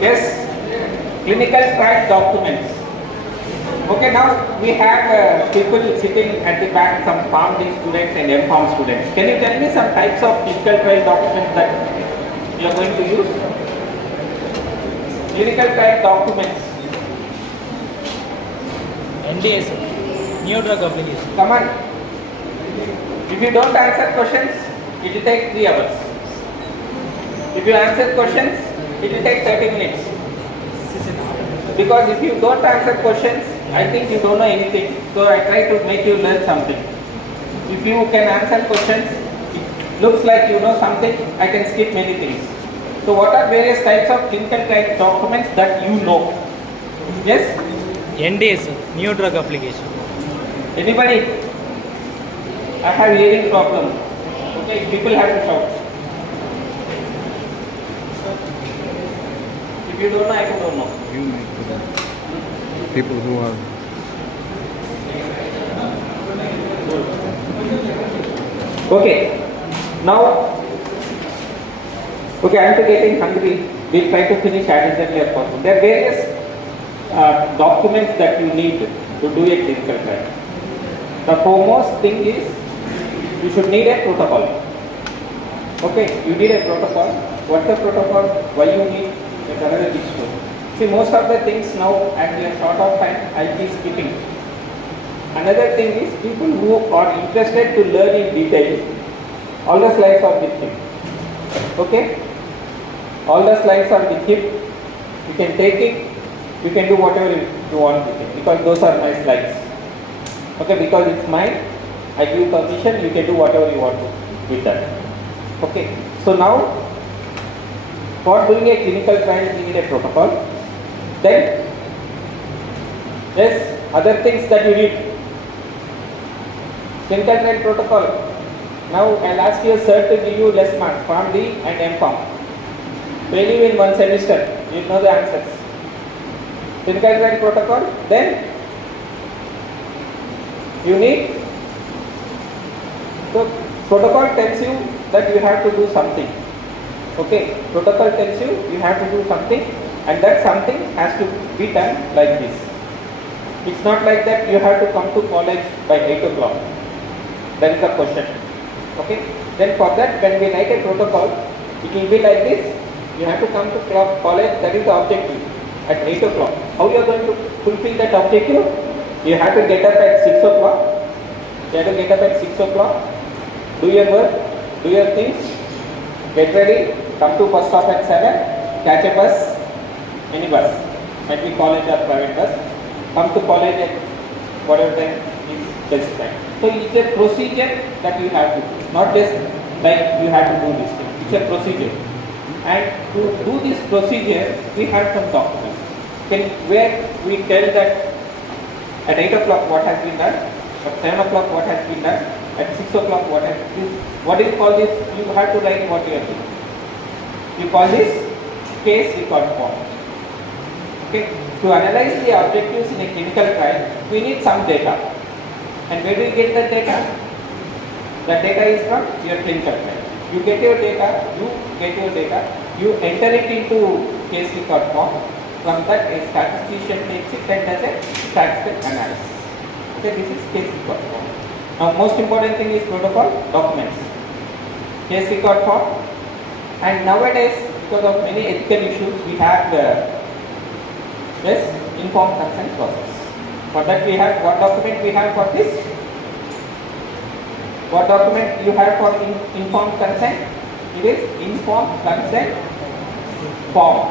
Yes, clinical trial documents. Okay, now we have people sitting at the back, some PharmD students and M.Pharm students. Can you tell me some types of clinical trial documents that you are going to use? Clinical trial documents. NDS, new drug application. Come on. If you don't answer questions, it will take 3 hours. If you answer questions, it will take 30 minutes. Because if you don't answer questions, I think you don't know anything. So I try to make you learn something. If you can answer questions, it looks like you know something, I can skip many things. So what are various types of clinical trial documents that you know? Yes? NDS, new drug application. Anybody? I have hearing problem. Okay, people have to shout. If you don't know, I don't know. You make people who are Okay. Now, okay, I am getting hungry. We'll try to finish as early as possible. There are various documents that you need to do a clinical trial. The foremost thing is you should need a protocol. Okay, you need a protocol. What's the protocol? Why you need? That's another big story. See, most of the things now, as we are short of time, I'll be skipping. Another thing is people who are interested to learn in detail, all the slides are with him. Okay? All the slides are with him. You can take it, you can do whatever you want with it, because those are my slides. Okay, because it's mine, I give permission, you can do whatever you want with that. Okay, so now for doing a clinical trial, we need a protocol. Then, yes, other things that you need. Clinical trial protocol. Now I'll ask you sir to give you less marks, PharmD and M.Pharm. Fail you in one semester, you know the answers. Clinical trial protocol. Then you need. So protocol tells you that you have to do something. Okay, protocol tells you have to do something, and that something has to be done like this. It's not like that you have to come to college by 8 o'clock. That is the question. Okay, then for that, when we write a protocol, it will be like this. You have to come to college, that is the objective, at 8 o'clock. How you are going to fulfill that objective? You have to get up at 6 o'clock. You have to get up at 6 o'clock, do your work, do your things, get ready, come to bus stop at 7, catch a bus, any bus, might be college or private bus, come to college at whatever time is best time. So it's a procedure that you have to do, not just like you have to do this thing. It's a procedure. And to do this procedure, we have some documents. Where we tell that at 8 o'clock what has been done, at 7 o'clock what has been done, at 6 o'clock what has been done. What do you call this? You have to write what you are doing. You call this case record form. Okay. To analyze the objectives in a clinical trial, we need some data. And where do you get the data? The data is from your clinical trial. You get your data, you enter it into case record form. From that, a statistician takes it and does a statistical analysis. Okay, this is case record form. Now, most important thing is protocol documents. Case record form. And nowadays, because of many ethical issues, we have informed consent process. For that, we have what document we have for this? What document you have for informed consent? It is informed consent form.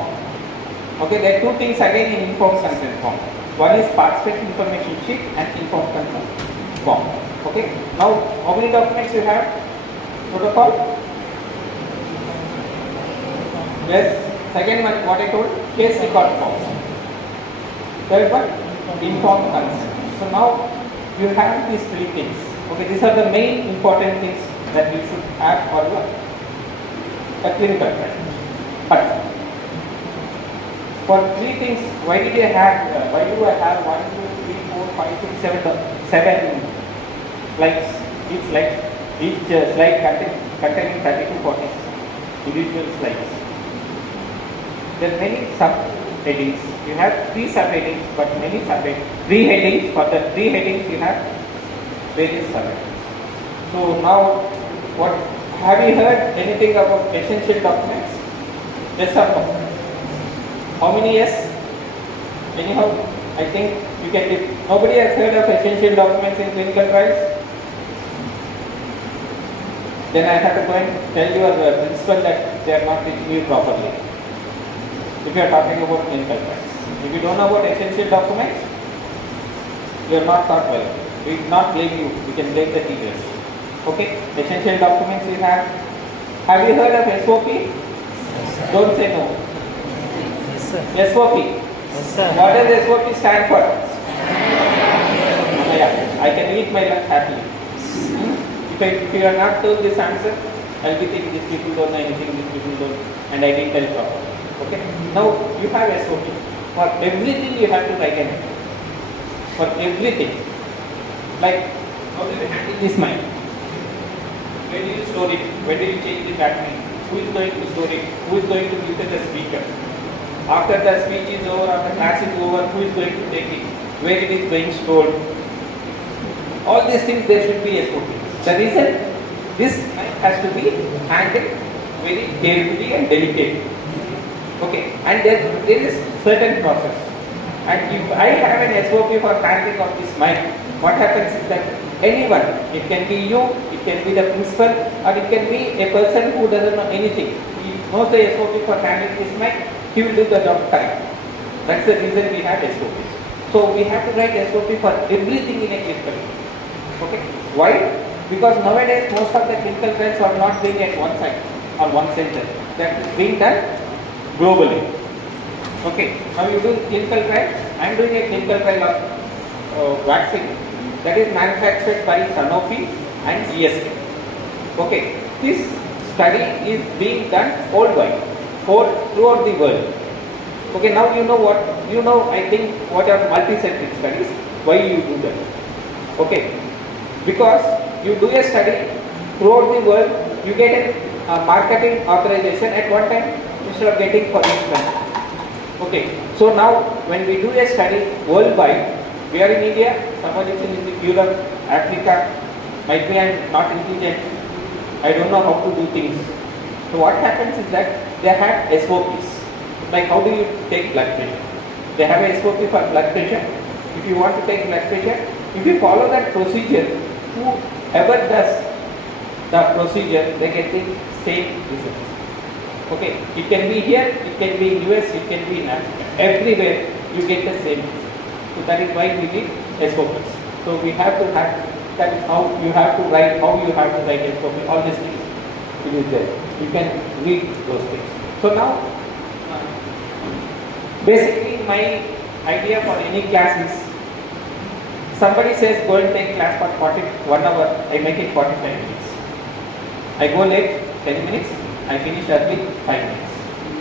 Okay, there are two things again in informed consent form. One is participant information sheet and informed consent form. Okay, now how many documents you have? Protocol. Yes. Second one, what I told, case record form. Third one, informed consent. So now you have these three things. Okay, these are the main important things that you should have for your clinical trial. But for three things, why do I have 1, 2, 3, 4, 5, 6, 7 slides? Each slide containing 30 to 40 individual slides. there are many subheadings. You have 3 subheadings, but many subheadings. 3 headings. For the 3 headings, you have various subheadings. So now, what have you heard anything about essential documents? Yes or no? How many yes? Anyhow, I think you can give. Nobody has heard of essential documents in clinical trials? Then I have to go and tell your principal that they are not teaching you properly. If you are talking about clinical trials. If you don't know about essential documents, you are not taught well. We will not blame you. We can blame the teachers. Okay? Essential documents you have. Have you heard of SOP? Don't say no. Yes, sir. SOP. Yes, sir. What does SOP stand for? Yeah, I can eat my lunch happily. If you are not told this answer, I will be thinking these people don't know anything, these people don't, and I didn't tell properly. Okay? Now you have SOP. For everything you have to write an SOP. For everything. Like, how do you handle this mic? Where do you store it? Where do you change the battery? Who is going to store it? Who is going to mute the speaker? After the speech is over, after class is over, who is going to take it? Where it is being stored? All these things there should be SOP. The reason this has to be handled very carefully and delicately. Okay, and there is certain process. And if I have an SOP for handling of this mic, what happens is that anyone, it can be you, it can be the principal, or it can be a person who doesn't know anything. He knows the SOP for handling this mic, he will do the job correct. That's the reason we have SOPs. So we have to write SOP for everything in a clinical. Okay, why? Because nowadays most of the clinical trials are not being at one site or one center. That is being done globally. Okay, now you do clinical trial. I am doing a clinical trial of vaccine that is manufactured by Sanofi and GSK. Okay, this study is being done worldwide, throughout the world. Okay, now you know what, I think what are multicentric studies, why you do that. Okay, because you do a study throughout the world, you get a marketing authorization at one time instead of getting for each country. Okay, so now when we do a study worldwide, we are in India, somebody is in Europe, Africa, might be I'm not intelligent, I don't know how to do things. So what happens is that they have SOPs. Like how do you take blood pressure? They have a SOP for blood pressure. If you want to take blood pressure, if you follow that procedure, whoever does the procedure, they get the same results. Okay, it can be here, it can be in US, it can be in Africa. Everywhere you get the same result. So that is why we need SOPs. So we have to have, that is how you have to write, SOP, all these things. It is there. You can read those things. So now, basically my idea for any class is, somebody says go and take class for 1 hour, I make it 45 minutes. I go late 10 minutes, I finish early 5 minutes.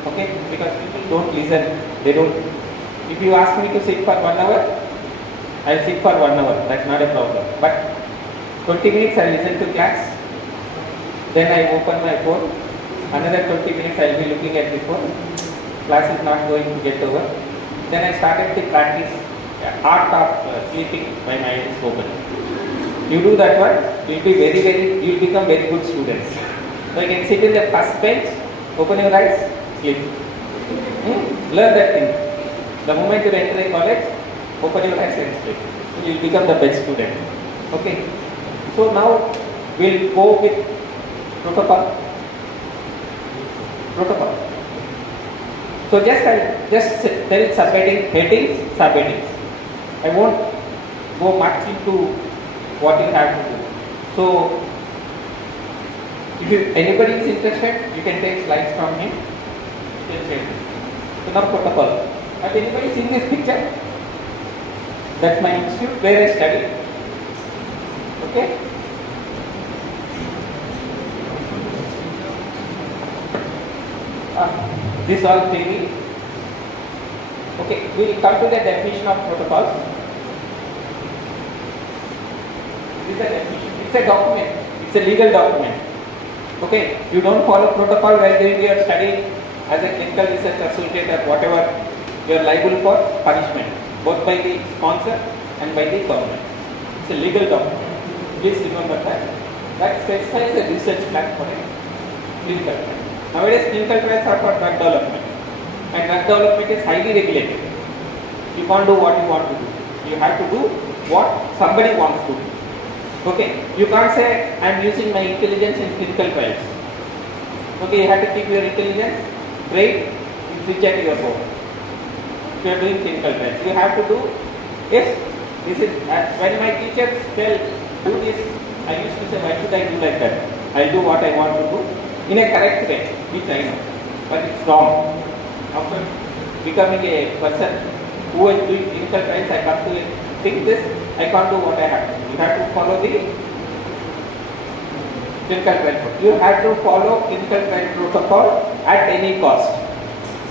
Okay, because people don't listen, they don't. If you ask me to sit for 1 hour, I'll sit for 1 hour, that's not a problem. But 20 minutes I listen to class, then I open my phone, another 20 minutes I'll be looking at the phone, class is not going to get over. Then I started to practice art of sleeping by my eyes open. You do that one, you'll become very good students. So you can sit in the first bench, open your eyes, sleep. Learn that thing. The moment you enter a college, open your eyes and sleep. You'll become the best student. Okay. So now we'll go with protocol. So just tell subheadings. I won't go much into what you have to do. So if anybody is interested, you can take slides from him. So now protocol. Have anybody seen this picture? That's my institute where I study. Okay. This all theory. Okay, we will come to the definition of protocols. This is a definition. It's a document. It's a legal document. Okay, you don't follow protocol while doing your study. as a clinical research associate or whatever, you are liable for punishment, both by the sponsor and by the government. It's a legal document. Please remember that. That specifies a research plan for a clinical trial. Nowadays, clinical trials are for drug development, and drug development is highly regulated. You can't do what you want to do. You have to do what somebody wants to do. Okay, you can't say I am using my intelligence in clinical trials. Okay, you have to keep your intelligence great, you reject your board. If you are doing clinical trials, you have to do, yes, this is, when my teachers tell, do this, I used to say, why should I do like that? I'll do what I want to do in a correct way, which I know, but it's wrong. After becoming a person who is doing clinical trials, I come to think this, I can't do what I have to do. You have to follow the clinical trial protocol. You have to follow clinical trial protocol at any cost.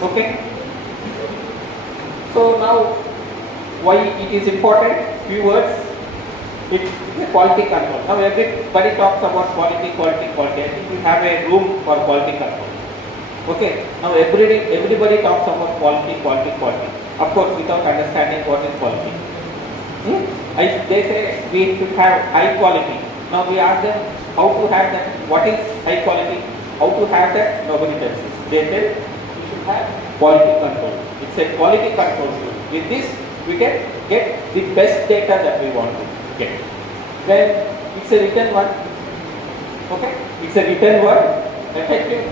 Okay? So now, why it is important? Few words. It is a quality control. Now everybody talks about quality. I think we have a room for quality control. Okay? Now everybody talks about quality. Of course, without understanding what is quality. They say we should have high quality. Now we ask them how to have that. What is high quality? How to have that? Nobody tells us. They tell we should have quality control. It's a quality control tool. With this, we can get the best data that we want to get. Then it's a written one. Okay, it's a written word. Effective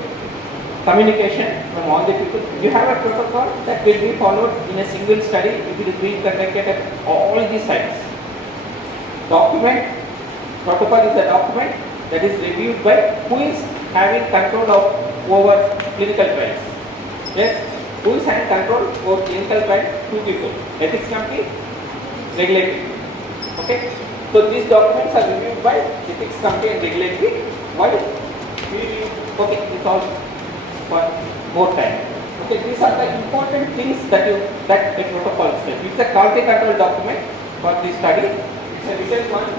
communication from all the people. You have a protocol that will be followed in a single study if it is being conducted at all the sites. Document. Protocol is a document that is reviewed by who is having control over clinical trials. Yes, who is having control over clinical trials? Two people. Ethics committee, regulatory. Okay. So these documents are reviewed by ethics committee and regulatory. Why? Okay, it's all for more time. Okay, these are the important things that a protocol says. It's a quality control document for this study. It's a written one.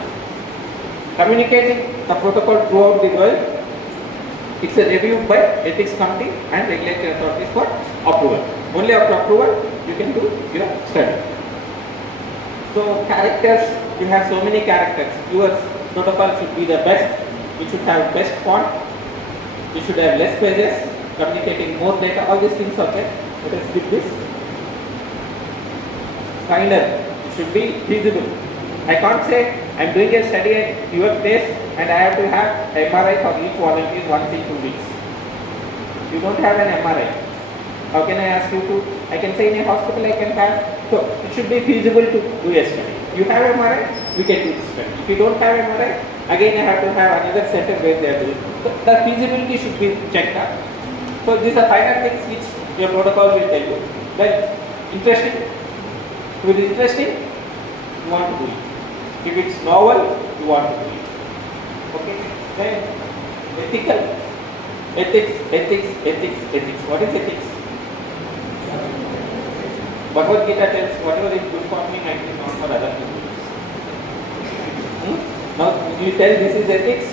Communicating the protocol throughout the world. It's a review by ethics committee and regulatory authorities for approval. Only after approval you can do your study. So characters, you have so many characters. Your protocol should be the best. You should have best font. You should have less pages, communicating more data. All these things are there. Let us skip this. Kinder, it should be feasible. I can't say I am doing a study at your place and I have to have MRI for each volunteer once in 2 weeks. You don't have an MRI. How can I ask you to? I can say in a hospital I can have. So it should be feasible to do a study. You have MRI, you can do this study. If you don't have MRI, again I have to have another center where they are doing. So the feasibility should be checked up. So these are final things which your protocol will tell you. Then interesting. If it is interesting, you want to do it. If it's novel, you want to do it. Okay? Then ethical. Ethics. What is ethics? Bhagavad Gita tells whatever is good for me might be not for other people. Now you tell this is ethics,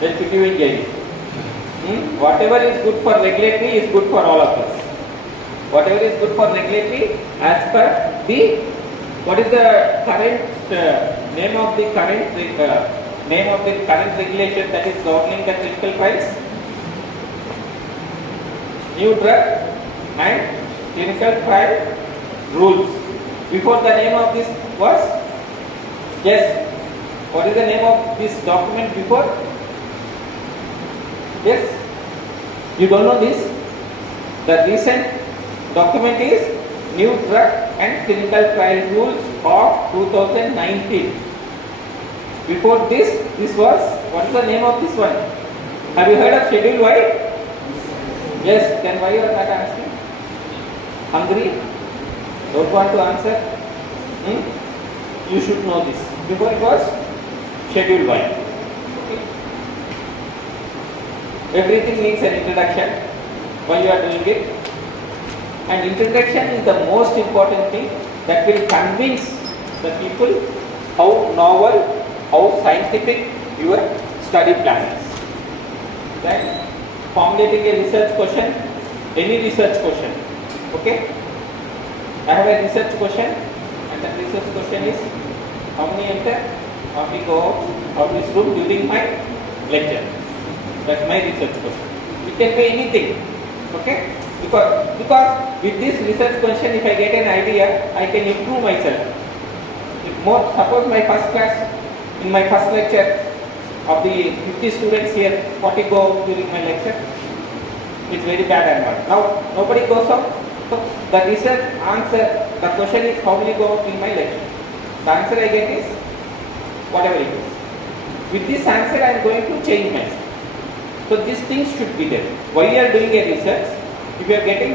then put you in jail. Whatever is good for regulatory is good for all of us. Whatever is good for regulatory as per the, what is the current name of the current regulation that is governing the clinical trials? New drug and clinical trial rules. Before the name of this was, yes, what is the name of this document before? Yes, you don't know this? The recent document is New Drug and Clinical Trial Rules of 2019. Before this was, what is the name of this one? Have you heard of Schedule Y? Yes, then why you are not asking? Hungry? Don't want to answer? You should know this. Before it was Schedule Y. Okay. Everything needs an introduction while you are doing it. And introduction is the most important thing that will convince the people how novel, how scientific your study plan is. Then formulating a research question, any research question. Okay? I have a research question, and that research question is how many enter, how many go out of this room during my lecture. That's my research question. It can be anything. Okay? Because with this research question, if I get an idea, I can improve myself. Suppose my first class, in my first lecture, of the 50 students here, 40 go out during my lecture. It's very bad environment. Now, nobody goes out. So, the research answer, the question is how many go out in my lecture. The answer I get is whatever it is. With this answer, I am going to change myself. So, these things should be there. While you are doing a research, if you are getting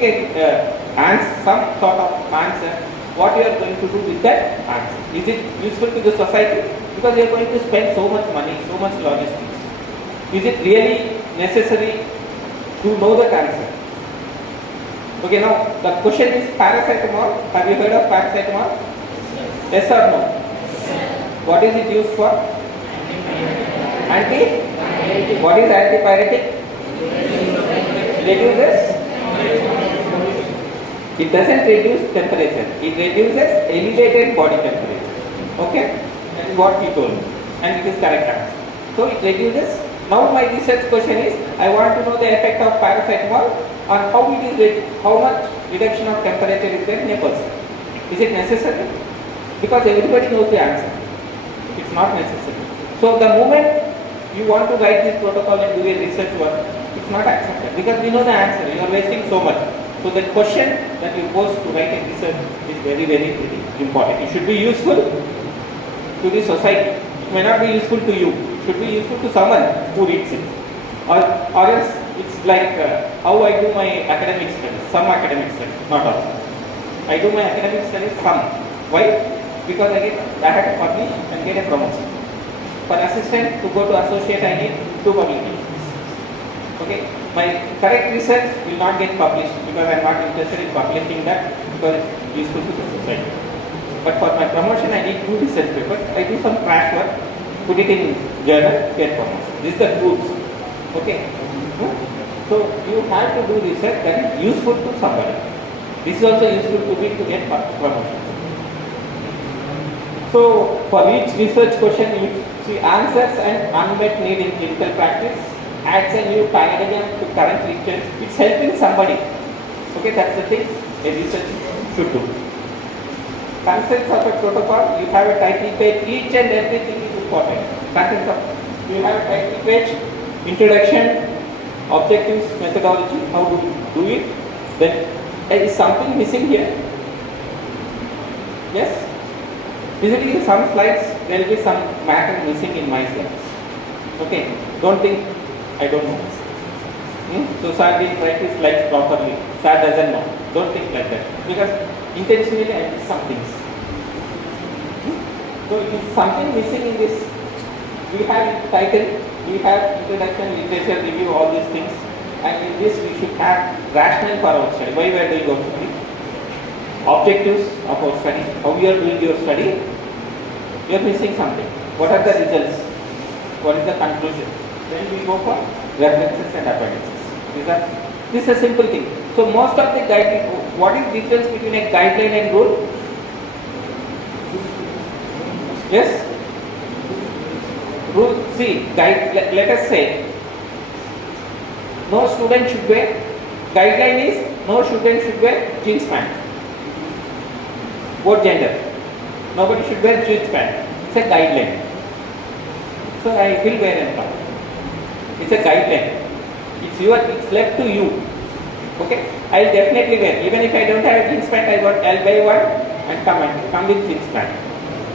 some sort of answer, what you are going to do with that answer? Is it useful to the society? Because you are going to spend so much money, so much logistics. Is it really necessary to know that answer? Okay, now the question is paracetamol. Have you heard of paracetamol? Yes or no? What is it used for? What is antipyretic? Reduces? It doesn't reduce temperature. It reduces elevated body temperature. Okay? That is what he told me. And it is correct answer. So it reduces. Now my research question is, I want to know the effect of paracetamol on how much reduction of temperature is there in a person. Is it necessary? Because everybody knows the answer. It's not necessary. So the moment you want to write this protocol and do a research work, it's not accepted. Because we know the answer. You are wasting so much. So the question that you pose to write a research is very, very important. It should be useful to the society. It may not be useful to you. It should be useful to someone who reads it. Or else it's like how I do my academic studies. Some academic studies, not all. I do my academic studies, some. Why? Because I have to publish and get a promotion. For assistant to go to associate, I need 2 publications. Okay? My correct research will not get published because I am not interested in publishing that because it's useful to the society. But for my promotion, I need 2 research papers. I do some crash work, put it in journal, get promotion. This is the truth. Okay? So you have to do research that is useful to somebody. This is also useful to me to get promotion. So for each research question, you see answers and unmet need in clinical practice. Adds a new paradigm to current research. It's helping somebody. Okay, that's the thing a researcher should do. Concepts of a protocol, you have a title page. Each and everything is important. Concepts of, you have a title page, introduction, objectives, methodology, how to do it. Then there is something missing here. Yes? Usually in some slides, there will be some matter missing in my slides. Okay, don't think I don't know. So sir didn't write his slides properly. Sir doesn't know. Don't think like that. Because intentionally I missed some things. So if something missing in this, we have title, we have introduction, literature review, all these things. And in this we should have rationale for our study. Why we are doing our study? Objectives of our study. How we are doing your study. You are missing something. What are the results? What is the conclusion? Then we go for references and appendices. This is a simple thing. So most of the guideline, what is the difference between a guideline and rule? Yes? Rule, see, let us say, no student should wear, guideline is, no student should wear jeans pant. Both gender. Nobody should wear jeans pant. It's a guideline. So I will wear and come. It's a guideline. It's left to you. Okay? I'll definitely wear. Even if I don't have a jeans pant, I'll buy one and come with jeans pant.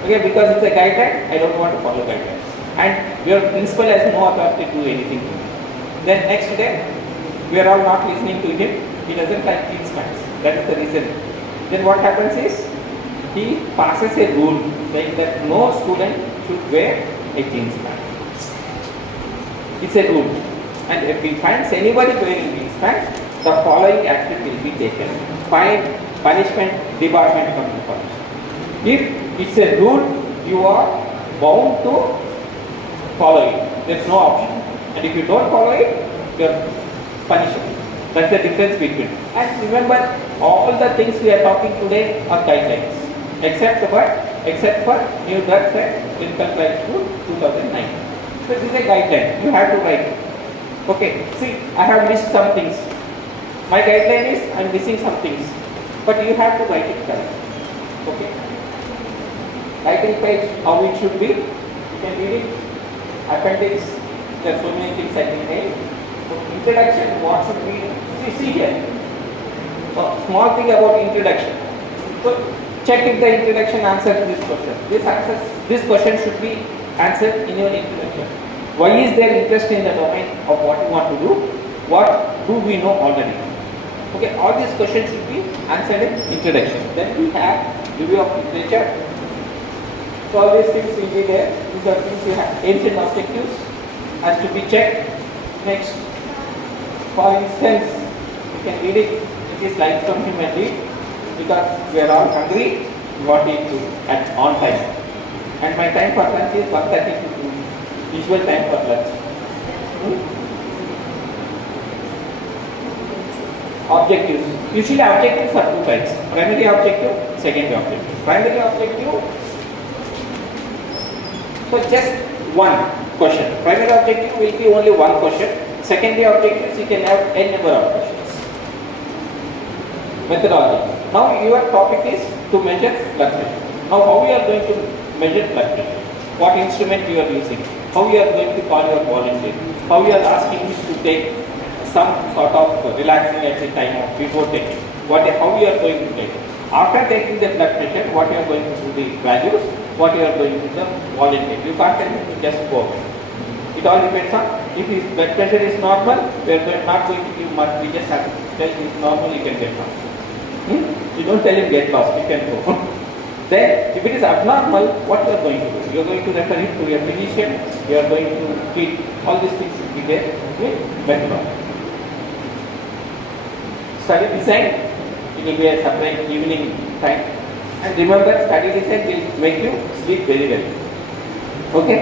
Okay? Because it's a guideline, I don't want to follow guidelines. And your principal has no authority to do anything. Then next day, we are all not listening to him. He doesn't like jeans pants. That is the reason. Then what happens is, he passes a rule saying that no student should wear a jeans pant. It's a rule. And if he finds anybody wearing jeans pant, the following action will be taken. Fine, punishment, debarment from the college. If it's a rule, you are bound to follow it. There's no option. And if you don't follow it, you are punishable. That's the difference between. And remember, all the things we are talking today are guidelines, except for new drugs and clinical trials to 2009. So this is a guideline. You have to write. Okay. See, I have missed some things. My guideline is I am missing some things, but you have to write it down. Okay. Title page, how it should be. You can read it. Appendix. There are so many things I can make. So introduction, what should be? See here. So small thing about introduction. So check if the introduction answers this question. This question should be answered in your introduction. Why is there interest in the domain of what you want to do? What do we know already? Okay, all these questions should be answered in introduction. Then we have review of literature. So all these things will be there. These are things you have. Ancient objectives has to be checked. Next, for instance, you can read it. It is limestone human read because we are all hungry. We want to eat food at on time. And my time for lunch is 1:30 to 2. Usual time for lunch. Objectives. Usually objectives are two types. Primary objective, secondary objective. Primary objective, so just one question. Primary objective will be only one question. Secondary objectives you can have n number of questions. Methodology. Now your topic is to measure blood pressure. Now how we are going to measure blood pressure? What instrument you are using? How you are going to call your volunteer? How you are asking to take some sort of relaxing at the time of before taking. How you are going to take. After taking the blood pressure, what you are going to do the values, what you are going to do the volunteer. You can't tell him to just go. It all depends on if his blood pressure is normal, we are not going to give much, we just have to tell him it's normal, you can get lost. You don't tell him get lost, you can go. Then, if it is abnormal, what you are going to do? You are going to refer it to your physician, you are going to treat, all these things should be there with methodology. Study design, it will be a separate evening time. And remember, study design will make you sleep very well. Okay?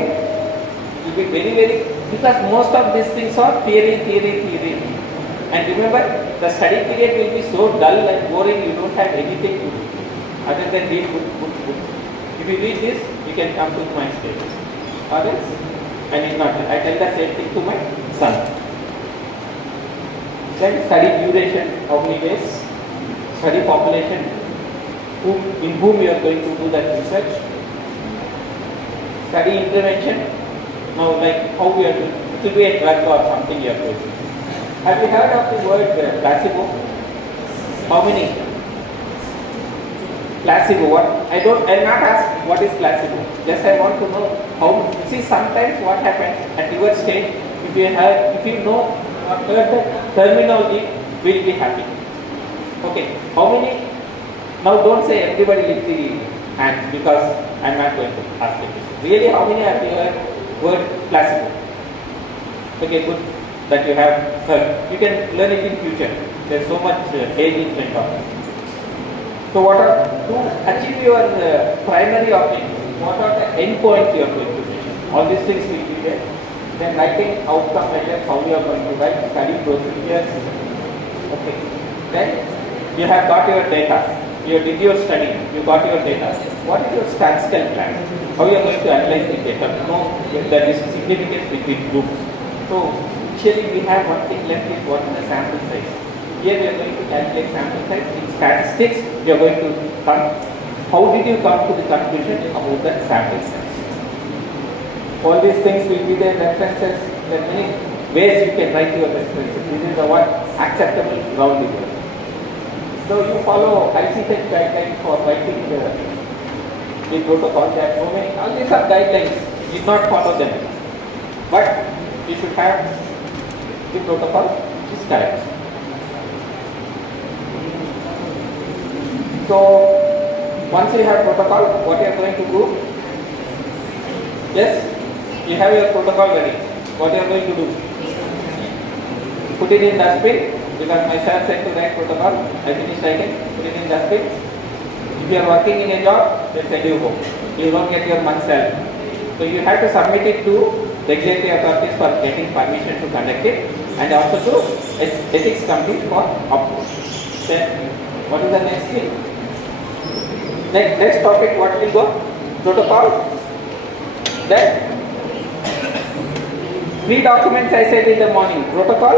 It will be very, because most of these things are theory. And remember, the study period will be so dull and boring, you don't have anything to do other than read books. If you read this, you can come to my stage. Or else, I need not. I tell the same thing to my son. Then study duration, how many days? Study population, in whom you are going to do that research. Study intervention. Now, like how we are doing, it will be a drug or something you are going to do. Have you heard of the word placebo? How many? Placebo. What? I'll not ask what is placebo. Just I want to know how. See, sometimes what happens at your stage, if you know or heard the terminology, will be happy. Okay. How many? Now don't say everybody lift the hands because I am not going to ask the question. Really, how many have you heard word placebo? Okay, good that you have heard. You can learn it in future. There is so much age in front of you. So what are to achieve your primary objective? What are the endpoints you are going to measure? All these things will be there. Then writing outcome measures, how you are going to write, study procedures. Okay. Then you have got your data. You did your study. You got your data. What is your statistical plan? How you are going to analyze the data? Know if there is significance between groups. So initially we have one thing left is what is the sample size. Here we are going to calculate sample size. In statistics, we are going to come. How did you come to the conclusion about the sample size? All these things will be the references. There are many ways you can write your references. This is the one acceptable ground level. So you follow ICTech guidelines for writing the protocol. There are so many. All these are guidelines. You did not follow them, but you should have the protocol which is correct. So, once you have protocol, what you are going to do? Yes, you have your protocol ready. What you are going to do? Put it in dustbin, because my sir said to write protocol. I finished writing. Put it in dustbin. If you are working in a job, they'll send you home. You don't get your month salary. So you have to submit it to regulatory authorities for getting permission to conduct it. and also to ethics committee for approval. Then what is the next thing? Next topic, what will go? Protocol. Then 3 documents I said in the morning. Protocol.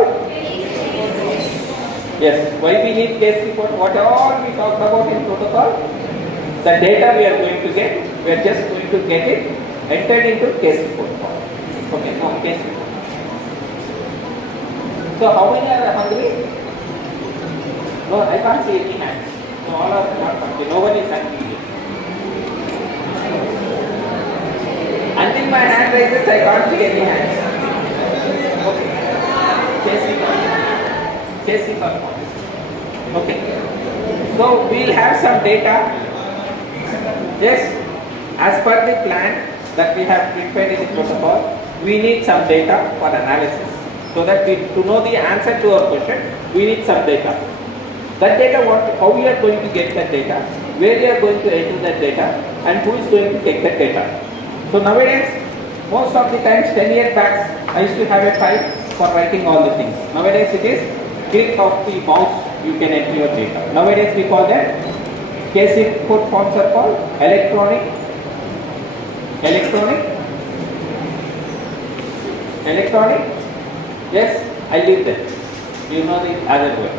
Yes. Why we need case report? What all we talked about in protocol? The data we are going to get, we are just going to get it entered into case report form. Okay. Now case report. So how many are hungry? No, I can't see any hands. So all are not hungry. No one is hungry. Until my hand raises, I can't see any hands. Okay. Case report. Okay. So we'll have some data. Just as per the plan that we have prepared in the protocol, we need some data for analysis. So that to know the answer to our question, we need some data. That data, how we are going to get that data, where we are going to enter that data, and who is going to take that data. So nowadays, most of the times, 10 years back, I used to have a file for writing all the things. Nowadays it is click of the mouse, you can enter your data. Nowadays we call them case report forms are called electronic. Yes, I leave that. You know the other way.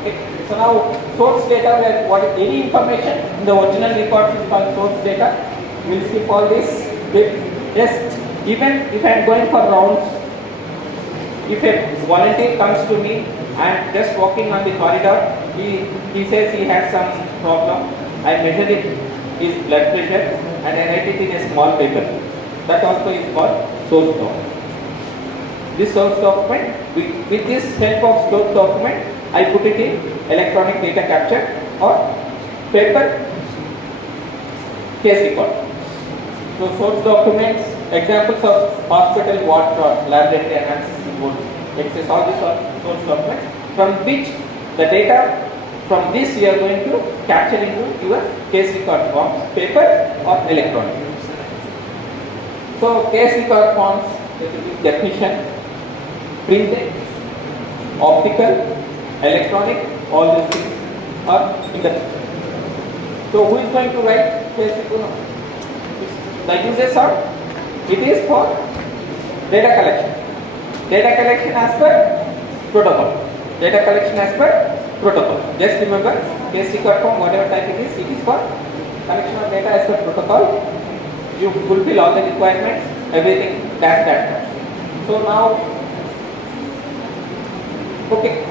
Okay. So now source data, where what any information in the original records is called source data. We'll skip all this bit. Yes, even if I am going for rounds, if a volunteer comes to me and just walking on the corridor, he says he has some problem. I measure it, his blood pressure, and I write it in a small paper. That also is called source document. This source document, with this help of source document, I put it in electronic data capture or paper case record. So source documents, examples of hospital ward laboratory analysis reports, access all these source documents from which the data from this you are going to capture into your case record forms, paper or electronic. So case record forms, definition, printed, optical, electronic, all these things are in the. So who is going to write case record? The users are, it is for data collection. Data collection as per protocol. Data collection as per protocol. Just remember, case record form, whatever type it is for collection of data as per protocol. You fulfill all the requirements, everything, that. So now, okay,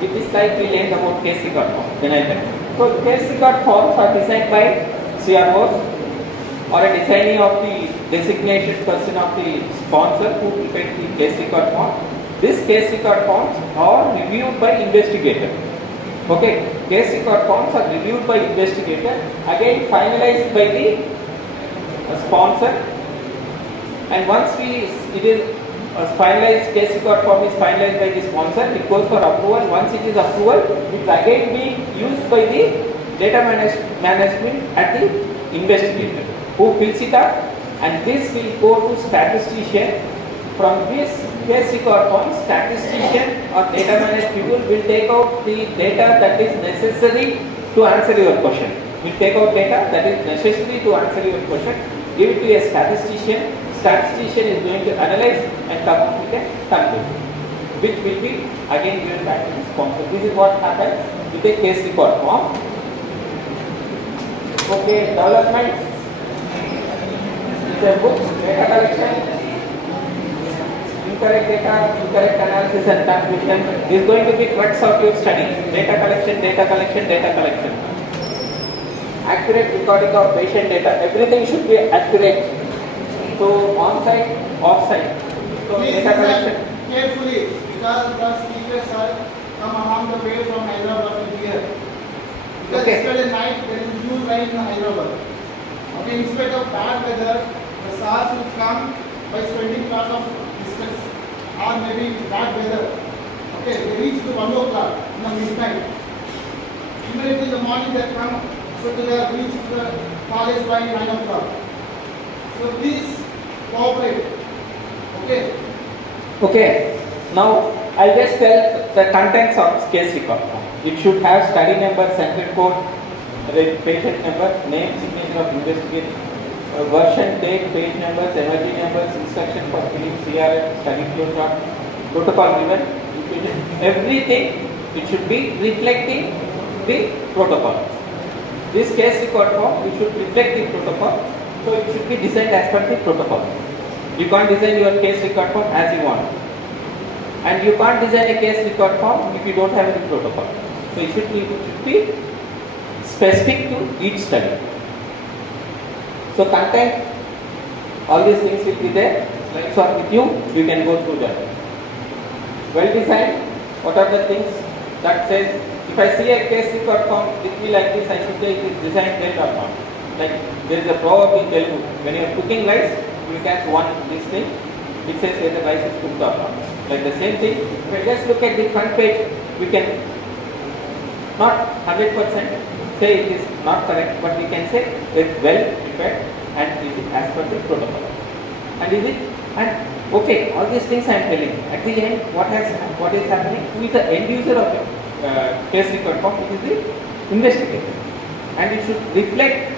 with this slide we learned about case record form. Then I tell you. So case record forms are designed by CROs or a designee of the designated person of the sponsor who prepared the case record form. These case record forms are reviewed by investigator. Okay, case record forms are reviewed by investigator, again finalized by the sponsor, and once it is finalized, case record form is finalized by the sponsor, it goes for approval. Once it is approval, it will again be used by the data management at the investigator who fills it up, and this will go to statistician. From this case record form, statistician or data management people will take out the data that is necessary to answer your question. Will take out data that is necessary to answer your question, give it to a statistician. Statistician is going to analyze and come up with a conclusion, which will be again given back to the sponsor. This is what happens with a case record form. Okay, development is a book, data collection, incorrect data, incorrect analysis and conclusion is going to be crux of your study. Data collection. Accurate recording of patient data. Everything should be accurate. So on-site, off-site. So please data collection. Carefully, because the speakers are come along the way from Hyderabad to here. Because Okay. yesterday night there is huge rain in Hyderabad. Okay, instead of bad weather, the SARS will come by spending lots of distance or maybe bad weather. Okay, they reach to 1 o'clock in the midnight. Immediately in the morning they come, so they are reached to the college by 9 o'clock. So please cooperate. Okay. Okay. Now I'll just tell the contents of case record form. It should have study number, central code, patient number, name, signature of investigator, version, date, page numbers, emerging numbers, instruction for filling CRF, study flow chart, protocol given, everything. It should be reflecting the protocol. This case record form, it should reflect the protocol, so it should be designed as per the protocol. You can't design your case record form as you want, and you can't design a case record form if you don't have any protocol. So it should be specific to each study. So content, all these things will be there. Slides are with you. You can go through them. Well designed. What are the things that says? If I see a case record form with me like this, I should say it is designed well or not. Like there is a proverb in Telugu. When you are cooking rice, you catch one this thing. It says whether the rice is cooked or not. Like the same thing. If I just look at the front page, we can not 100% say it is not correct, but we can say it's well prepared and is it as per the protocol. And is it? And okay, all these things I am telling. At the end, what is happening? Who is the end user of it? Case record form, it is the investigator, and it should reflect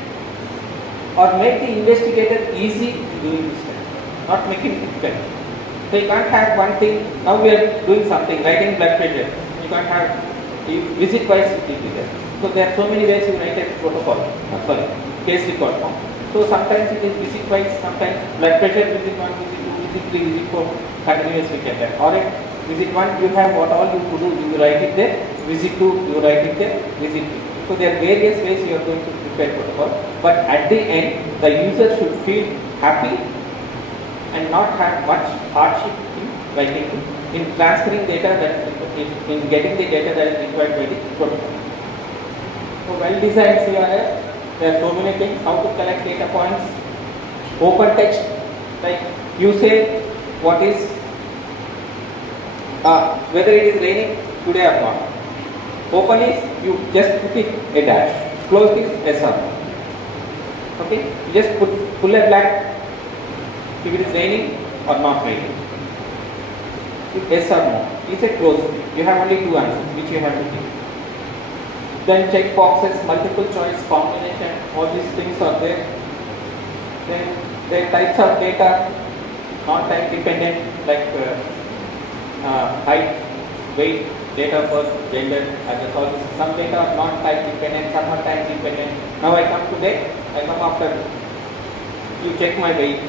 or make the investigator easy in doing this study, not make it difficult. So you can't have one thing. Now we are doing something, writing blood pressure. You can't have visit wise it will be there. So there are so many ways you write a protocol. Case record form. So sometimes it is visit wise, sometimes blood pressure visit 1, visit 2, visit 3, visit 4, continuously get that. Or visit 1, you have what all you could do, you write it there. Visit 2, you write it there. Visit 3. So there are various ways you are going to prepare protocol. But at the end, the user should feel happy and not have much hardship in writing, in transferring data that in getting the data that is required by the protocol. So well designed CRF, there are so many things, how to collect data points, open text, like you say what is, whether it is raining today or not. Open is, you just put it a dash, close is yes or no. Okay, you just pull a blank if it is raining or not raining. Yes or no. You say close. You have only two answers which you have to give. Then check boxes, multiple choice, combination, all these things are there. Then there are types of data, not time dependent, like height, weight, date of birth, gender, and all this. Some data are not time dependent, some are time dependent. Now I come today, I come after, you check my weight,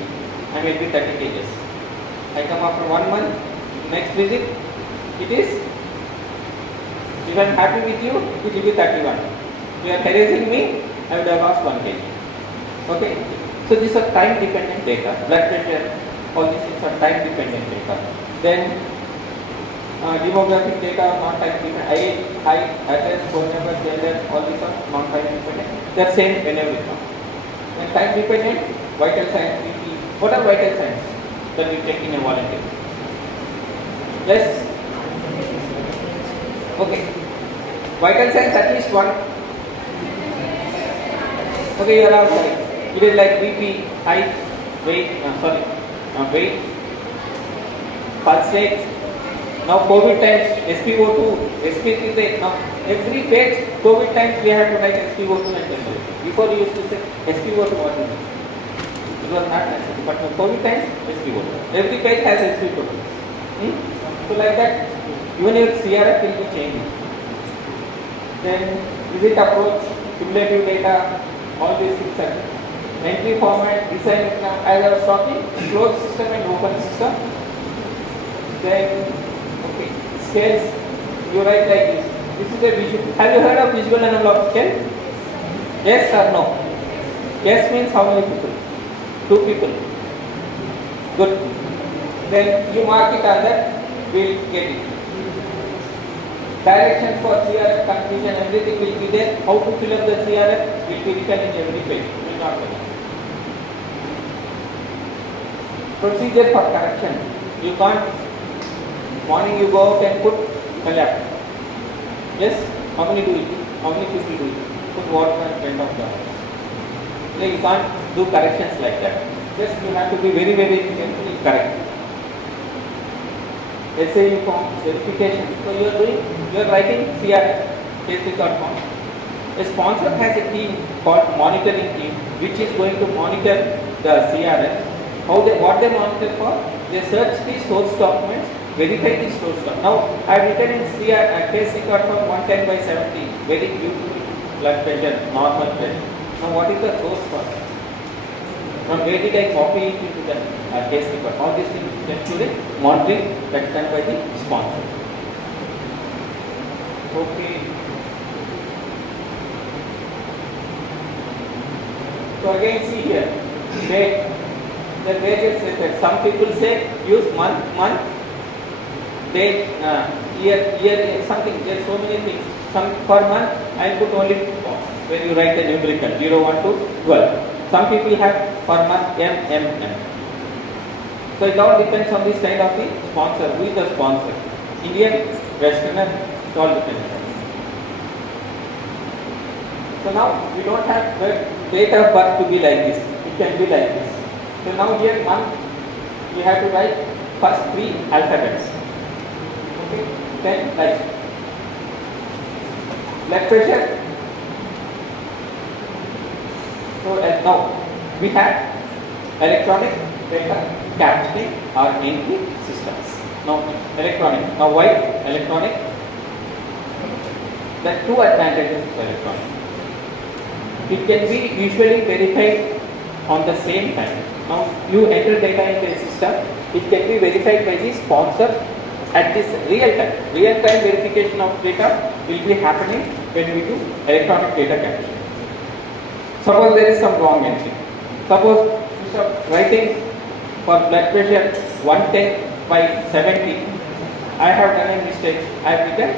I may be 30 kgs. I come after 1 month, next visit, it is, if I am happy with you, it will be 31. If you are harassing me, I would have lost 1 kg. Okay? So these are time dependent data. Blood pressure, all these things are time dependent data. Then demographic data are not time dependent. Age, height, address, phone number, gender, all these are not time dependent. They are same whenever we come. Then time dependent, vital signs, BP. What are vital signs that we check in a volunteer? Yes? Okay. Vital signs at least one. Okay, you are all correct. It is like BP, height, weight, weight, pulse rate. Now COVID times, SpO2, sp3. Now every page, COVID times we have to write SpO2 and temperature. Before you used to say SpO2 what is it? It was not necessary, but now COVID times SpO2. Every page has SpO2. So like that, even your CRF will be changing. Then visit approach, cumulative data, all these things are there. Entry format, design, as I was talking, closed system and open system. Then, okay, scales, you write like this. This is a visual. Have you heard of visual analog scale? Yes or no? Yes means how many people? 2 people. Good. Then you mark it on that, we'll get it. Directions for CRF, conclusion, everything will be there. How to fill up the CRF will be written in every page. Will not be. Procedure for correction. You can't, morning you go out and put collapse. Yes? How many do it? How many people do it? Put water and bend of the eyes. You can't do corrections like that. Just you have to be very, very carefully correct. SAE form, verification. So you are writing CRF, case record form. A sponsor has a team called monitoring team, which is going to monitor the CRF. What they monitor for? They search the source documents, verify the source documents. Now I have written in case record form 110 by 70, very beautiful blood pressure, normal pressure. Now what is the source for? From where did I copy it into the case record? All these things just to the monitoring that's done by the sponsor. Okay. So again see here, date. The date is written. Some people say use month, date, year, something. There are so many things. Some per month I put only box where you write the numerical 0, 1 to 12. Some people have per month M. So it all depends on the style of the sponsor. Who is the sponsor? Indian, Westerner, it all depends. So now we don't have the date of birth to be like this. It can be like this. So now here month we have to write first 3 alphabets. Okay. Then like blood pressure. So now we have electronic data capturing or entry systems. Now electronic. Now why electronic? There are 2 advantages of electronic. It can be usually verified on the same time. Now you enter data into a system, it can be verified by the sponsor at this real time. Real time verification of data will be happening when we do electronic data capture. Suppose there is some wrong entry. Suppose instead of writing for blood pressure 110 by 70, I have done a mistake. I have written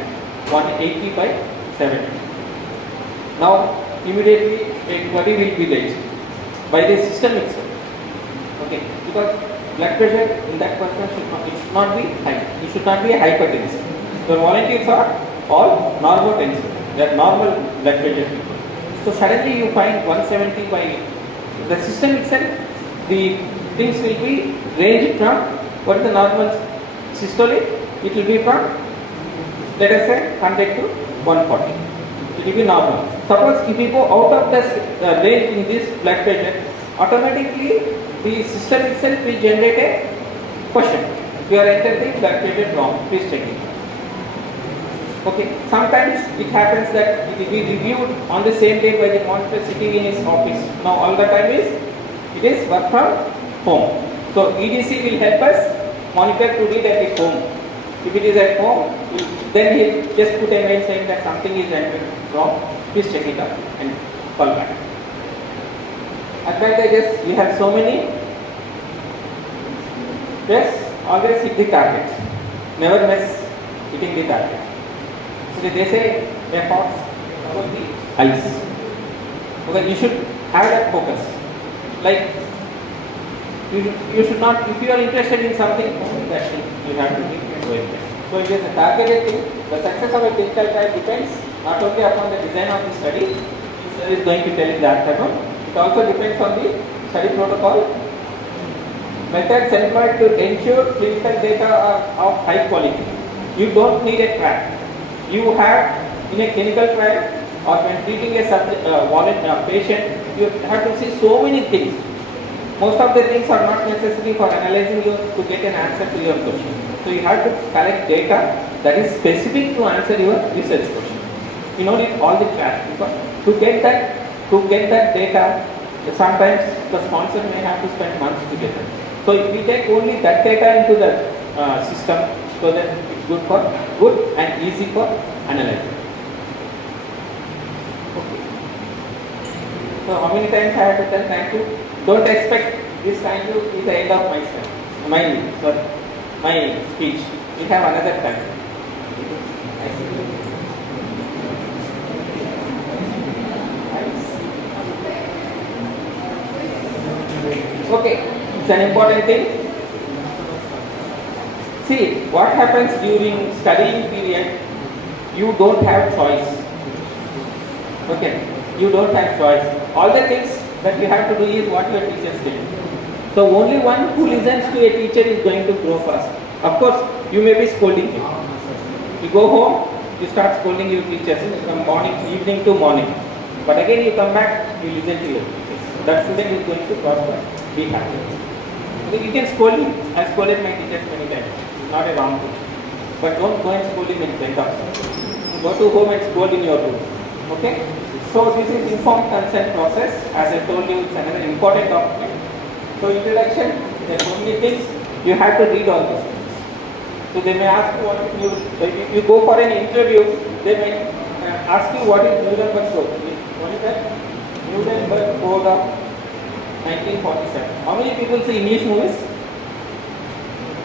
180 by 70. Now immediately a query will be raised by the system itself. Okay, because blood pressure in that person should not be high. It should not be a hypertensive. The volunteers are all normotensive. They are normal blood pressure people. So suddenly you find 170 by the system itself. The things will be ranged from what is the normal systolic. It will be from, let us say, 100 to 140. It will be normal. Suppose if you go out of the range in this blood pressure, automatically the system itself will generate a question. You are entering the blood pressure wrong. Please check it. Okay. Sometimes it happens that it will be reviewed on the same day by the monitor sitting in his office. Now all the time it is work from home. So EDC will help us monitor to read at home. If it is at home, then he just put a mail saying that something is entered wrong. Please check it out and call back. Advantages, you have so many. Yes, always hit the target. Never miss hitting the target. So they say efforts about the eyes. Okay, you should have that focus. Like you should not, if you are interested in something, that thing you have to be going there. So it is a targeted thing. The success of a clinical trial depends not only upon the design of the study, which is going to tell in the afternoon. It also depends on the study protocol. Methods employed to ensure clinical data are of high quality. You don't need a track. You have in a clinical trial or when treating a patient, you have to see so many things. Most of the things are not necessary for analyzing you to get an answer to your question. So you have to collect data that is specific to answer your research question. You don't need all the tracks because to get that data, sometimes the sponsor may have to spend months together. So if we take only that data into the system, so that it's good and easy for analyzing. Okay. So how many times I have to tell thank you? Don't expect this thank you is the end of my speech. We have another time. Okay, it's an important thing. See, what happens during studying period, you don't have choice. Okay, you don't have choice. All the things that you have to do is what your teachers tell. So only one who listens to a teacher is going to grow fast. Of course, you may be scolding him. You go home, you start scolding your teachers from morning, evening to morning. But again you come back, you listen to your teachers. That student is going to prosper, be happy. Okay, you can scold him. I have scolded my teachers many times. It's not a wrong thing. But don't go and scold him in front of them. Go to home and scold in your room. Okay? So this is informed consent process. As I told you, it's another important document. So introduction, there are so many things. You have to read all these things. So they may ask you what you, if you go for an interview, they may ask you what is Nuremberg Code. What is that? Nuremberg Code of 1947. How many people see English movies?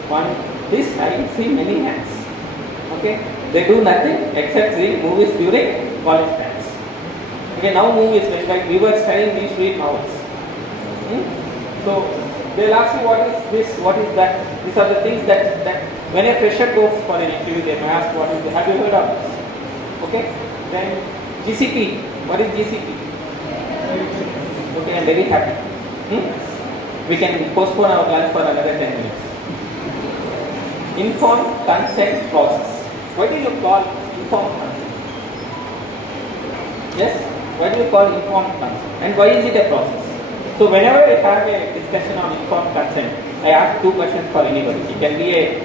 One. This I see many hands. Okay? They do nothing except see movies during college times. Okay, now movies, like we were studying, we used to read novels. So they'll ask you what is this, what is that. These are the things that when a fresher goes for an interview, they may ask what is this. Have you heard of this? Okay. Then GCP. What is GCP? Okay, I'm very happy. We can postpone our lunch for another 10 minutes. Informed consent process. Why do you call informed consent? Yes? Why do you call informed consent? And why is it a process? So whenever I have a discussion on informed consent, I ask two questions for anybody. It can be a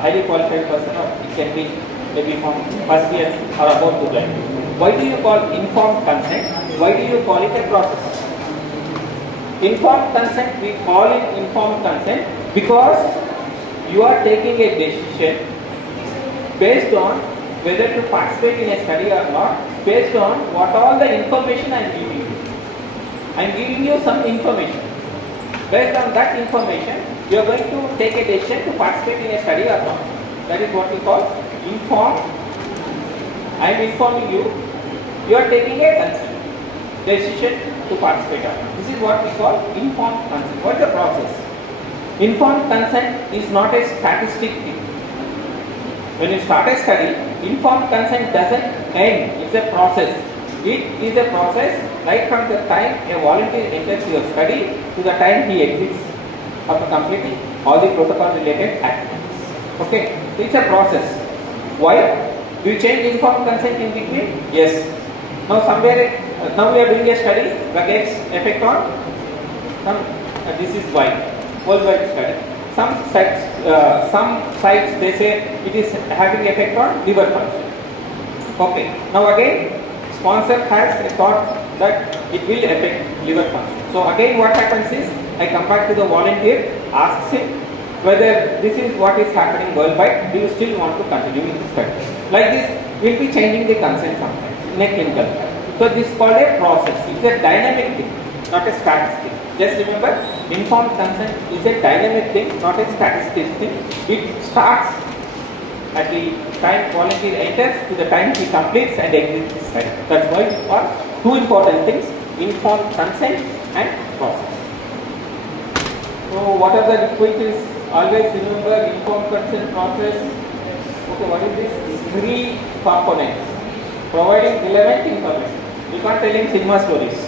highly qualified person, or it can be maybe from first year or about to join. Why do you call informed consent? Why do you call it a process? Informed consent, we call it informed consent because you are taking a decision based on whether to participate in a study or not, based on what all the information I am giving you. I am giving you some information. Based on that information, you are going to take a decision to participate in a study or not. That is what we call informed. I am informing you, you are taking a consent decision to participate or not. This is what we call informed consent. What is the process? Informed consent is not a statistic thing. When you start a study, informed consent doesn't end, it's a process. It is a process right from the time a volunteer enters your study to the time he exits after completing all the protocol related activities. Okay, it's a process. Why? Do you change informed consent in between? Yes. Now now we are doing a study that gets effect on this is why. Worldwide study. Some sites they say it is having effect on liver function. Okay. Now again, sponsor has a thought that it will affect liver function. So again, what happens is I come back to the volunteer, asks him whether this is what is happening worldwide. Do you still want to continue with the study? Like this, we'll be changing the consent sometimes in a clinical trial. So this is called a process. It's a dynamic thing, not a statistic. Just remember, informed consent is a dynamic thing, not a statistic thing. It starts at the time volunteer enters to the time he completes and exits the study. That's why we are two important things: informed consent and process. So what are the quizzes? Always remember informed consent process. Okay, what is this? Three components. Providing relevant information. You can't tell him cinema stories.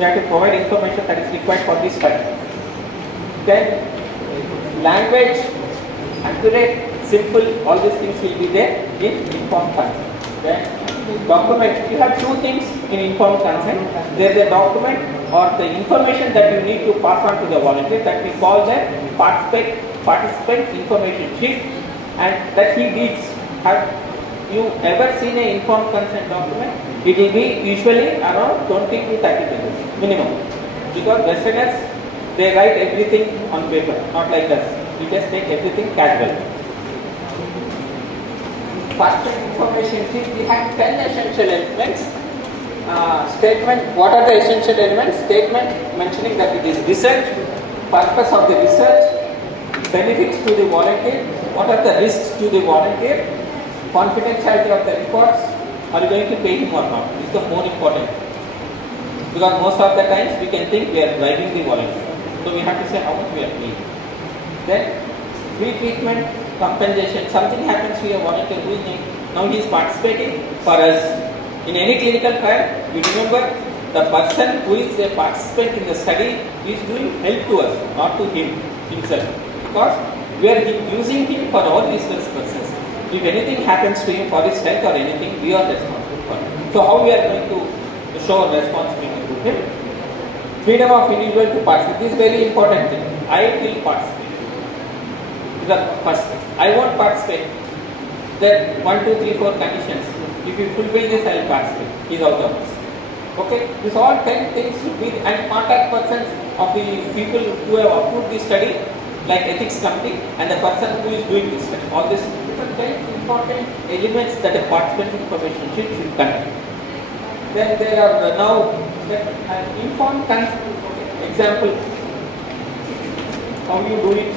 You have to provide information that is required for this study. Then language, accurate, simple, all these things will be there in informed consent. Then document, you have two things in informed consent. There is a document or the information that you need to pass on to the volunteer that we call the participant information sheet, and that he reads. Have you ever seen an informed consent document? It will be usually around 20 to 30 pages minimum, because Westerners, they write everything on paper, not like us. We just take everything casual. Participant information sheet, we have 10 essential elements. Statement, what are the essential elements? Statement mentioning that it is research, purpose of the research, benefits to the volunteer, what are the risks to the volunteer, confidentiality of the records, are you going to pay him or not? This is the more important. Because most of the times we can think we are bribing the volunteer. So we have to say how much we are paying. Then pre-treatment compensation. Something happens to a volunteer who is now he is participating for us. In any clinical trial, we remember the person who is a participant in the study is doing help to us, not to him himself. Because We are using him for all these purposes. If anything happens to him for his health or anything, we are responsible for it. So how we are going to show responsibility to him? Freedom of individual to participate. This is very important thing. I will participate. This is the first thing. I won't participate. There are 1, 2, 3, 4 conditions. If you fulfill this, I will participate. He is out of this. Okay? These all 10 things should be, and contact persons of the people who have approved this study, like ethics committee, and the person who is doing this study. All these different 10 important elements that a participant information sheet should contain. Then there are now an informed consent. Example, how you do it.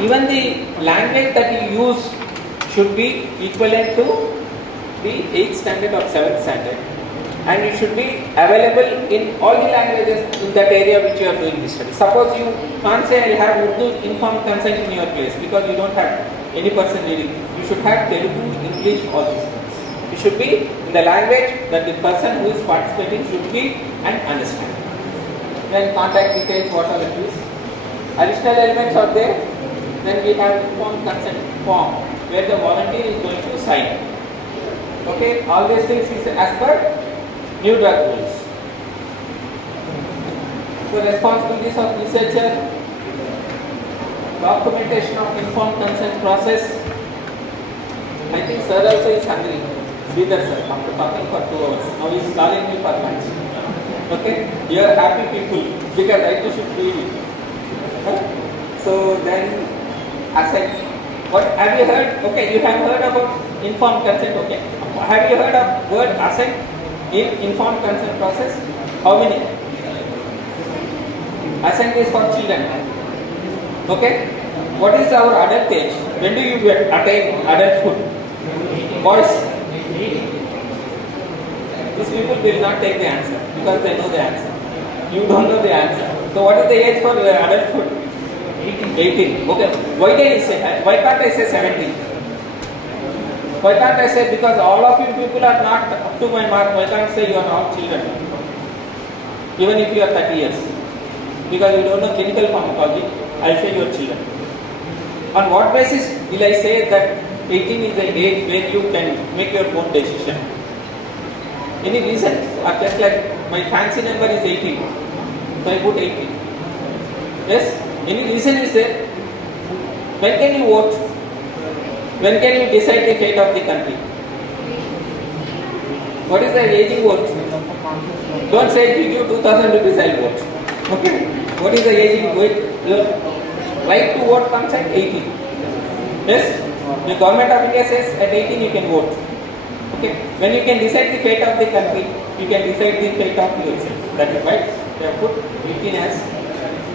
Even the language that you use should be equivalent to the 8th standard or 7th standard, and it should be available in all the languages in that area which you are doing this study. Suppose you can't say I have Urdu informed consent in your place because you don't have any person reading. You should have Telugu, English, all these things. It should be in the language that the person who is participating should be and understand. Then contact details, what are it is. Additional elements are there. Then we have informed consent form where the volunteer is going to sign. Okay, all these things is as per new drug rules. So responsibilities of researcher, documentation of informed consent process. I think sir also is hungry. Sridhar sir, after talking for 2 hours, now he is calling me for lunch. Okay, you are happy people because I too should do it. So then, assent. What have you heard? Okay, you have heard about informed consent. Okay, have you heard of word assent in informed consent process? How many? Assent is for children. Okay, what is our adult age? When do you attain adulthood? Boys. These people will not take the answer because they know the answer. You don't know the answer. So what is the age for adulthood? 18. Okay. Why can't I say 17? Why can't I say, because all of you people are not up to my mark, why can't I say you are all children? Even if you are 30 years. Because you don't know clinical pharmacology, I'll say you are children. On what basis will I say that 18 is the age where you can make your own decision? Any reason? Or just like my fancy number is 18, so I put 18. Yes? Any reason is there? When can you vote? When can you decide the fate of the country? What is the aging vote? Don't say if you give 2000 rupees I'll vote. Okay? What is the aging vote? Your right to vote comes at 18. Yes? The government of India says at 18 you can vote. Okay? When you can decide the fate of the country, you can decide the fate of yourself. That is right. They have put 18 as.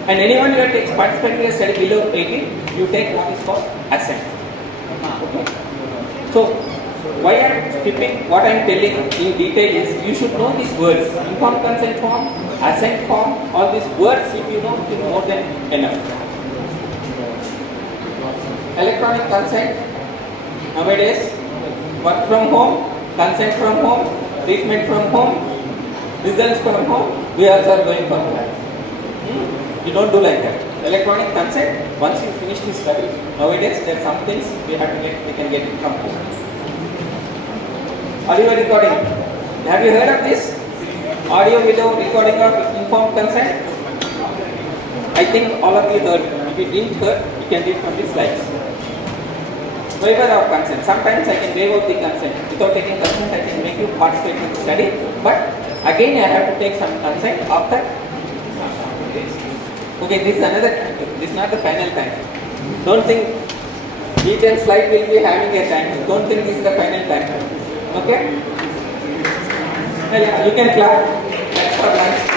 And anyone who takes participating in a study below 18, you take what is called assent. Okay? So, why I am skipping what I am telling in detail is you should know these words. Informed consent form, assent form, all these words if you know is more than enough. Electronic consent, nowadays, work from home, consent from home, treatment from home, results from home, we also are going for that. You don't do like that. Electronic consent, once you finish this study, nowadays there are some things we have to get, we can get it from home. Audio recording. Have you heard of this? Audio video recording of informed consent? I think all of you heard. If you didn't hear, you can read from the slides. Waiver of consent. Sometimes I can waive out the consent. Without taking consent, I can make you participate in the study. But again, I have to take some consent after. Okay, this is another time. This is not the final time. Don't think each and slide will be having a time. Don't think this is the final time. Okay? Yeah, you can clap. That's for lunch.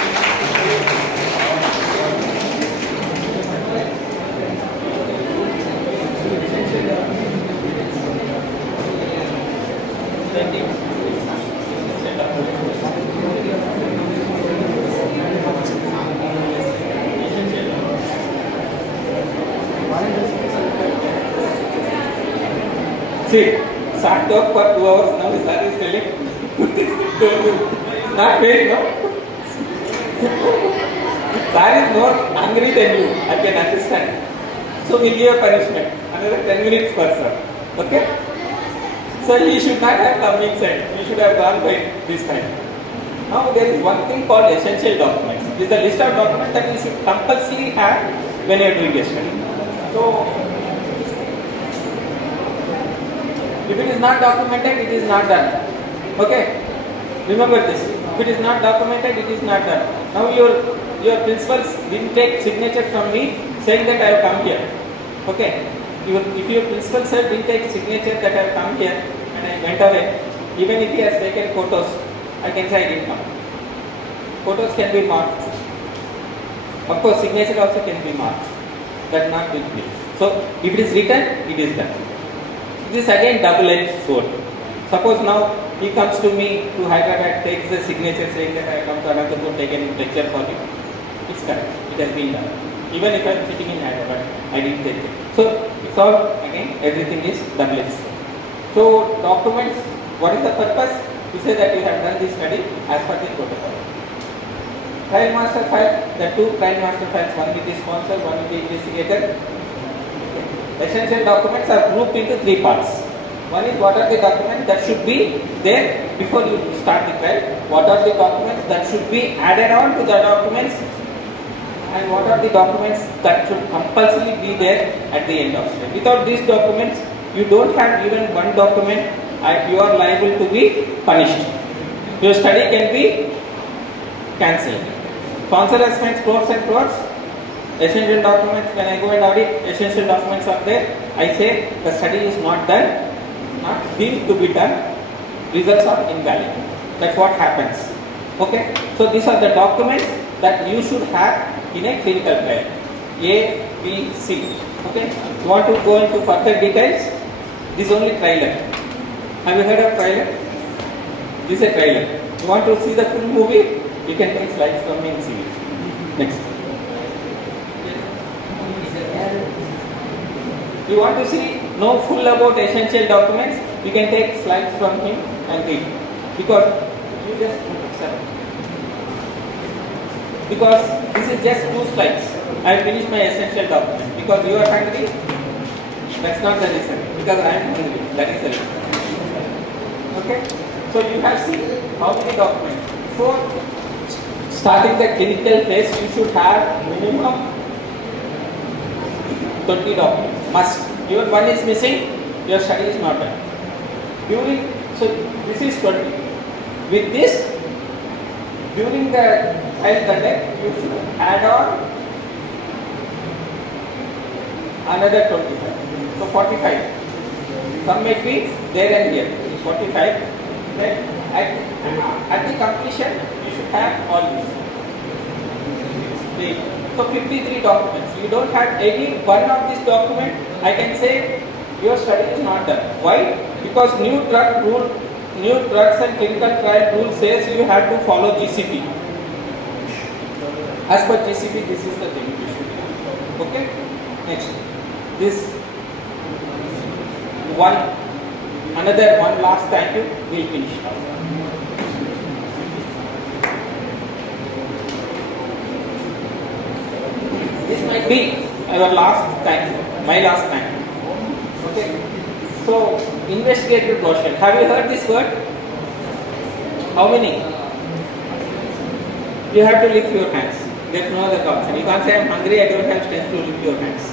See, sat talk for 2 hours, now the sir is telling, not very, no? Sir is more hungry than you, I can understand. So we'll give a punishment, another 10 minutes per sir. Okay? So he should not have come inside. He should have gone by this time. Now there is one thing called essential documents. This is the list of documents that you should compulsorily have when you are doing a study. So if it is not documented, it is not done. Okay? Remember this. If it is not documented, it is not done. Now your principals didn't take signature from me saying that I have come here. Okay? If your principal sir didn't take signature that I have come here and I went away, even if he has taken photos, I can say I didn't come. Photos can be marked. Of course, signature also can be marked. That's not big deal. So if it is written, it is done. This again double-edged sword. Suppose now he comes to me to Hyderabad, takes the signature saying that I come to Anantapur, take a lecture for you. It's correct. It has been done. Even if I am sitting in Hyderabad, I didn't take it. So it's all again everything is double-edged sword. So documents. What is the purpose? To say that you have done this study as per the protocol. Trial master file. The two trial master files. One with the sponsor, one with the investigator. Essential documents are grouped into three parts. One is what are the documents that should be there before you start the trial. What are the documents that should be added on to the documents, and what are the documents that should compulsorily be there at the end of the study. Without these documents, you don't have even one document, you are liable to be punished. Your study can be cancelled. Sponsor has spent crores and crores. Essential documents, when I go and audit, essential documents are there. I say the study is not done, not deemed to be done, results are invalid. That's what happens. Okay? So these are the documents that you should have in a clinical trial. A, B, C. Okay? You want to go into further details? This is only trailer. Have you heard of trailer? This is a trailer. You want to see the full movie? You can take slides from me and see it. Next. You want to know full about essential documents? You can take slides from him and read. Because you just because this is just 2 slides. I have finished my essential document. Because you are hungry? That's not the reason. Because I am hungry. That is the reason. Okay? So you have seen how many documents. Before starting the clinical phase, you should have minimum 20 documents. Must. Even one is missing, your study is not done. So this is 20. With this, during the trial conduct, you should add on another 25. So 45. Some may be there and here. 45. Then at the completion, you should have all this. So 53 documents. You don't have any one of this document, I can say your study is not done. Why? Because new drugs and clinical trial rule says you have to follow GCP. As per GCP, this is the thing you should do. Okay? Next. This another one last thank you, we'll finish. This might be our last time, my last time. Okay. So, investigative brochure. Have you heard this word? How many? You have to lift your hands. There's no other option. You can't say I'm hungry, I don't have strength to lift your hands.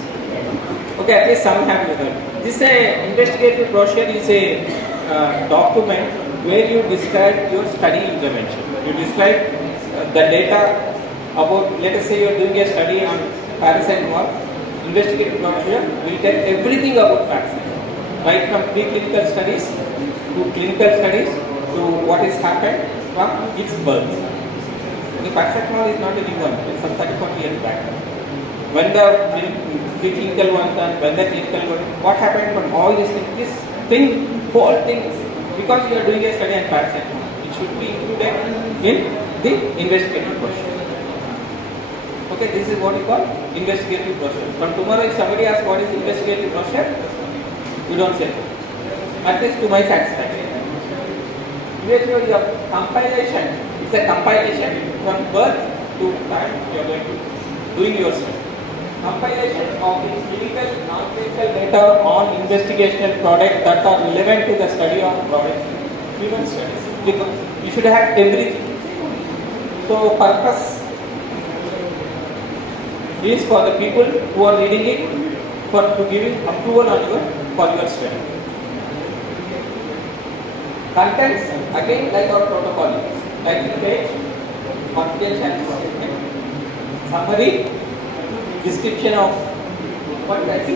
Okay, at least some have you heard. This investigative brochure is a document where you describe your study intervention. You describe the data about, let us say you are doing a study on parasite work. Investigative brochure will tell everything about parasite, right from preclinical studies to clinical studies to what has happened from its birth. The parasite is not a new one; it's some 30-40 years back. When the preclinical one done, when the clinical one, what happened from all these things? This thing, whole thing, because you are doing a study on parasite, it should be included in the investigative brochure. Okay, this is what we call investigative brochure. From tomorrow, if somebody asks what is investigative brochure, you don't say. At least to my satisfaction. Your compilation is a compilation from birth to time you are going to doing your study. compilation of the clinical, non-clinical data on investigational products that are relevant to the study of products, human studies. Because you should have everything. So purpose is for the people who are reading it to giving approval on for your study. Contents again like our protocol, title page, confidentiality statement, summary, description of what is IP.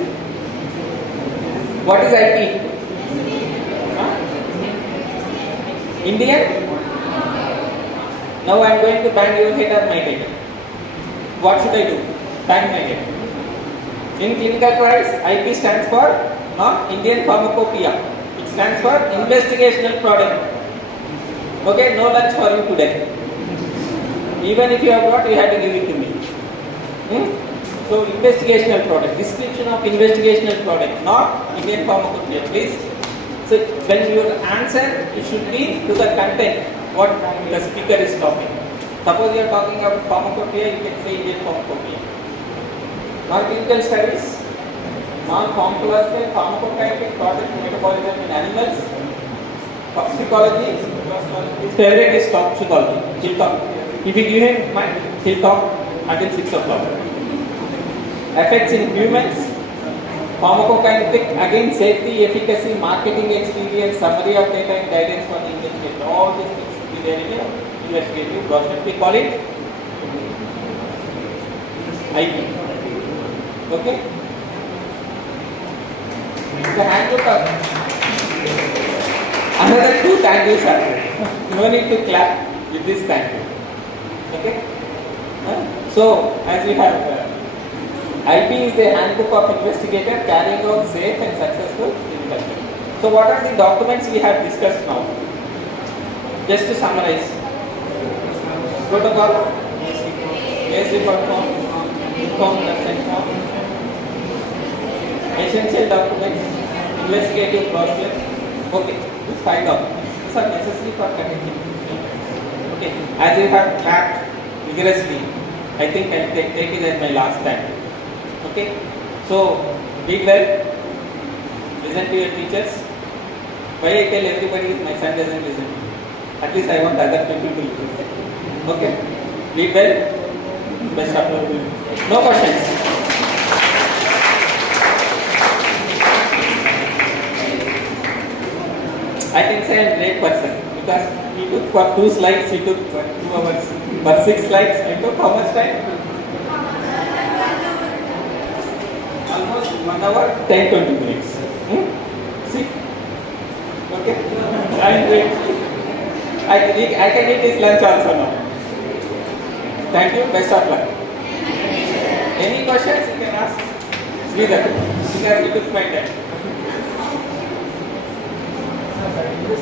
What is IP? Huh? Indian? Now I am going to bang your head or my head. What should I do? Bang my head. In clinical trials, IP stands for non-Indian pharmacopoeia. It stands for investigational product. Okay, no lunch for you today. Even if you have brought, you have to give it to me. So, investigational product, description of investigational product, not Indian pharmacopoeia, please. So, when your answer, it should be to the content, what the speaker is talking. Suppose you are talking about pharmacopoeia, you can say Indian pharmacopoeia. Non-clinical studies, non-pharmacological, pharmacokinetic, product metabolism in animals, toxicology, his favorite is toxicology, he'll talk. If you give him mind, he'll talk until 6 o'clock. Effects in humans, pharmacokinetic, again safety, efficacy, marketing experience, summary of data and guidance for the investigation. All these things should be there in your investigative process. We call it IP. Okay? The handbook of another 2 thank yous are there. No need to clap with this thank you. Okay? So, as we have IP is the handbook of investigator carrying out safe and successful clinical study. So, what are the documents we have discussed now? Just to summarize: protocol, basic form, informed consent form, essential documents, investigative process. Okay, these 5 documents. These are necessary for conducting. Okay, as you have clapped vigorously, I think I'll take it as my last time. Okay, so read well, listen to your teachers. Why I tell everybody my son doesn't listen to me. At least I want other people to listen. Okay, read well, best of luck. No questions. I can say I'm a great person because he took for 2 slides, he took 2 hours. But 6 slides, I took how much time? Almost 1 hour, 10-20 minutes. See? Okay? I'm great. I can eat this lunch also now. Thank you, best of luck. Any questions you can ask? Sridhar, because you took my time.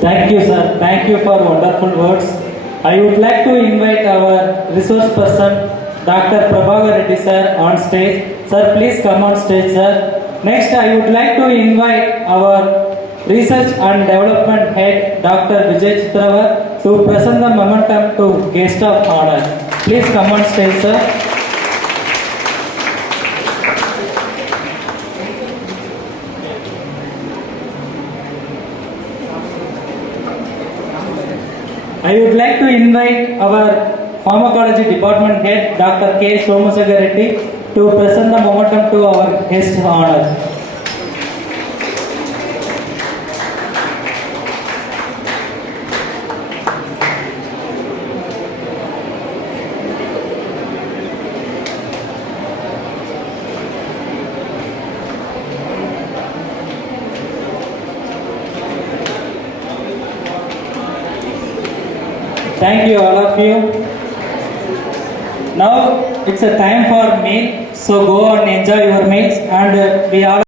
Thank you, sir. Thank you for wonderful words. I would like to invite our resource person, Dr. Prabhagar Reddy sir, on stage. Sir, please come on stage, sir. Next, I would like to invite our Research and Development Head, Dr. Vijay Chitravar, to present the momentum to guest of honor. Please come on stage, sir. I would like to invite our Pharmacology Department Head, Dr. K. Somasagar Reddy, to present the momentum to our guest of honor. Thank you, all of you. Now it's a time for meal, so go and enjoy your meals, and we all